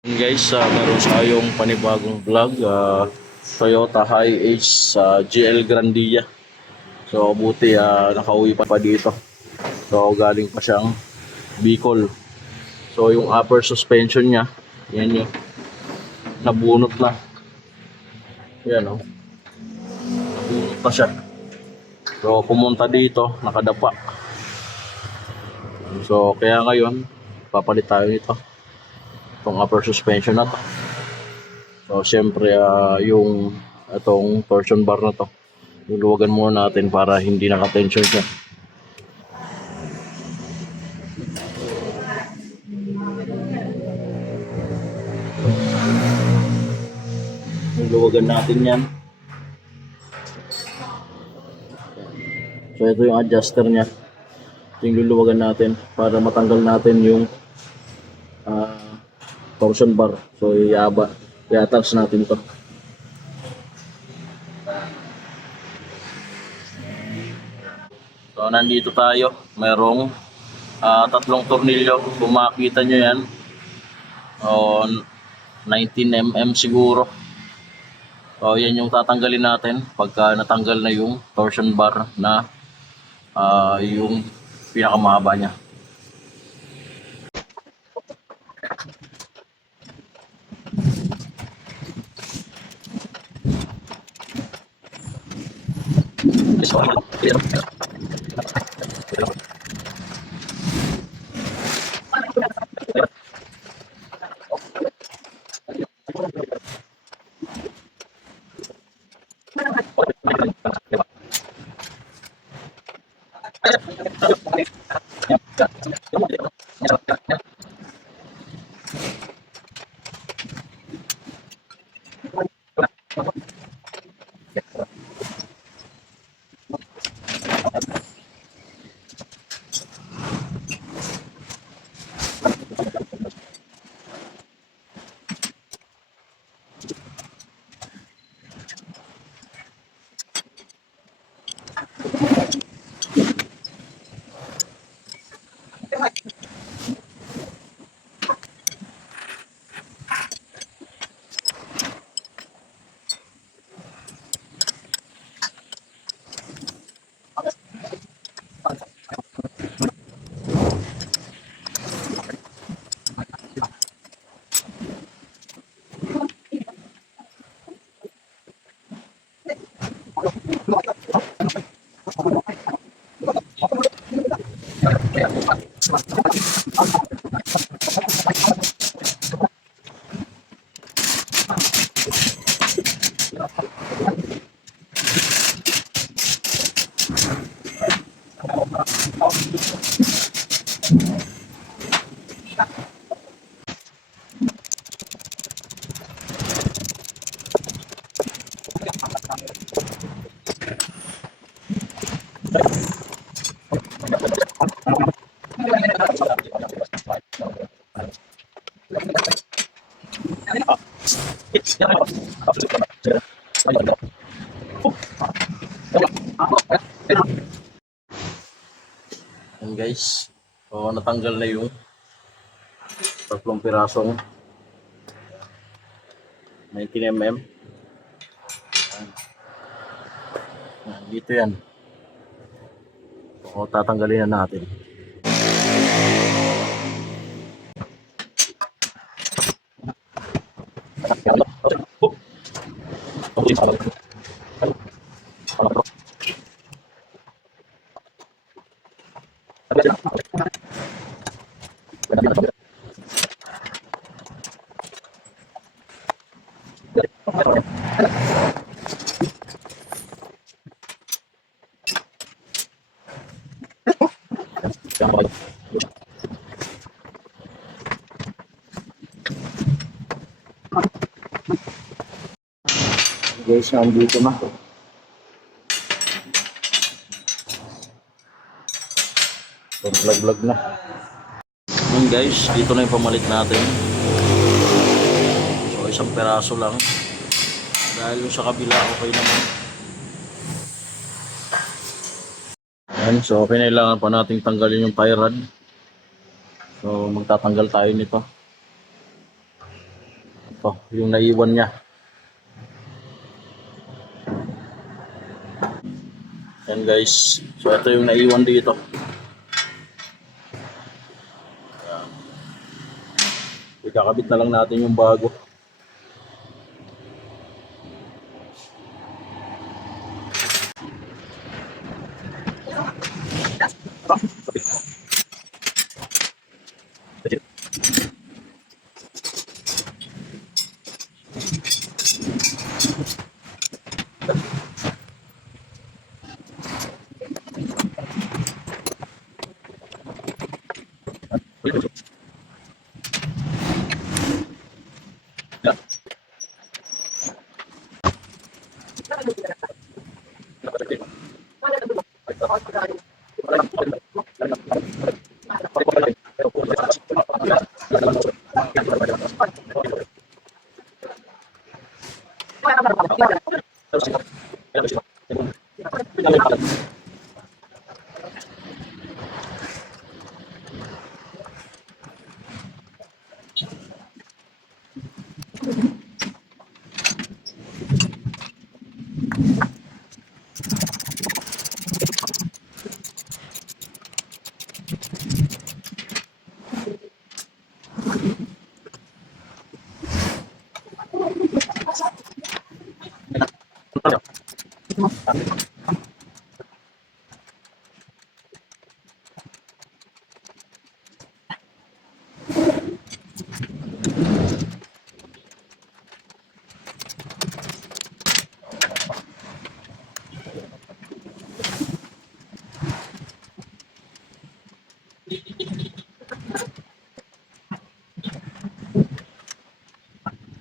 Guys, meron tayong panibagong vlog, Toyota Hi-Ace GL Grandia. So buti nakauwi pa dito. So galing pa siyang Bicol. So yung upper suspension niya, yan yung nabunot na. Yan o, nabunot na siya. So pumunta dito, nakadapa. So kaya ngayon, papalit tayo nito. Itong upper suspension na to. So siyempre yung itong torsion bar na to, luluwagan muna natin para hindi naka-tension siya. Luluwagan natin yan. So ito yung adjuster niya. Ito yung luluwagan natin para matanggal natin yung torsion bar. So i-attach natin ito. So nandito tayo. Merong tatlong tornilyo. Kung makikita nyo yan, 19 mm siguro. So yan yung tatanggalin natin pagka natanggal na yung torsion bar na yung pinakamahaba niya. Yan guys, so natanggal na yung tatlong pirasong 19 mm. Dito yan. So tatanggalin na natin. Guys, nandito na. So, vlog na. Yun guys, dito na yung pamalit natin. So, isang peraso lang. Dahil yung sa kabila, okay naman. Yan, so kailangan pa nating tanggalin yung tie rod. So, magtatanggal tayo nito. Oh, yung naiwan niya. Yan guys. So ito yung naiwan dito. Ikakabit na lang natin yung bago.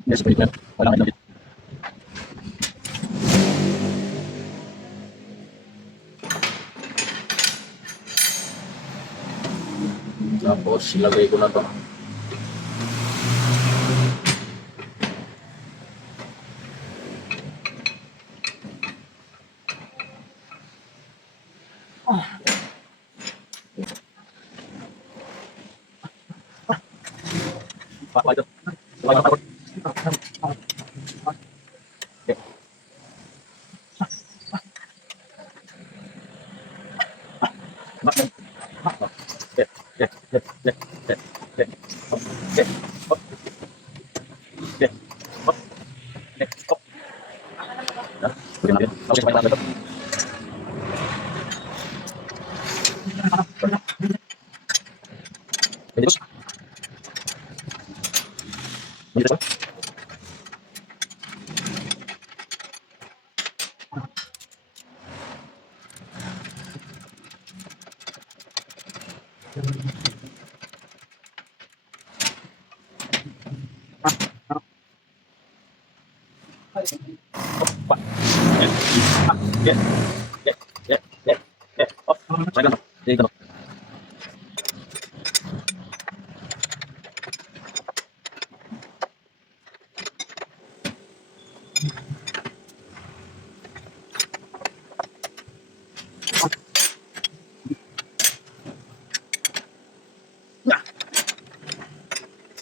Yes, wait lang. Wala kayo. Tapos, ilagay ko na to. Pakwa ito.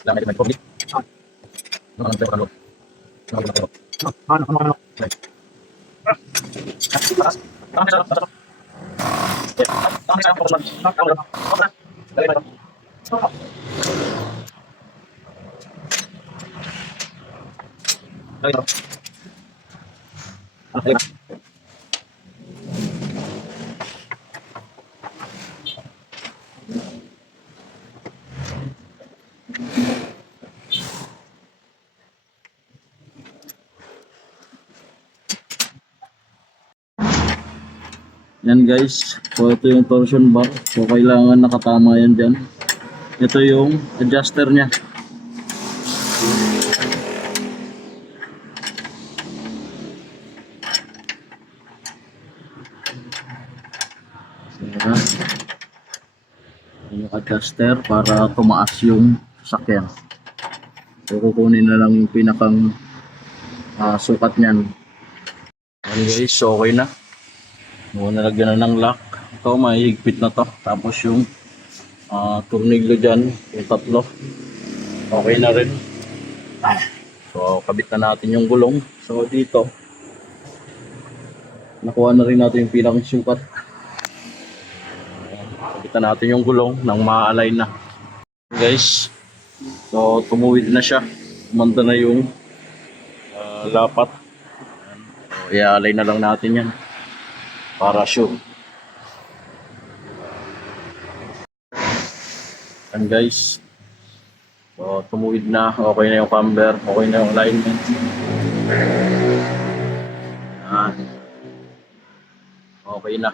Dami naman public. Ano tayo ano? Ano? Yan guys, so ito yung torsion bar. So kailangan nakatama yan dyan. Ito yung adjuster nya. So, yung adjuster para tumaas yung sakyan. So kukunin na lang yung pinakang sukat nyan. Yan guys, so okay na. Nalagyan na ng lock. Ito mahigpit na to. Tapos yung tornilyo dyan, yung tatlo, okay na rin. So So, kabit na natin yung gulong. So, dito, nakuha na rin natin yung pinakang sukat. Kabit na natin yung gulong nang ma-align na. Guys, so tumuwid na siya. Umanda na yung lapat. So, i-align na lang natin yan para sure. And guys, so tumuwid na. Okay na yung camber. Okay na yung alignment. Yan. Okay na.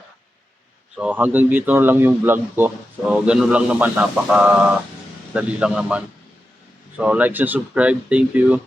So hanggang dito na lang yung vlog ko. So ganun lang naman, napaka dali lang naman. So like and subscribe. Thank you.